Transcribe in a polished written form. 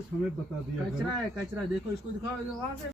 कुछ हमें बता दिया कचरा है, कचरा देखो, इसको दिखाओ वहाँ से।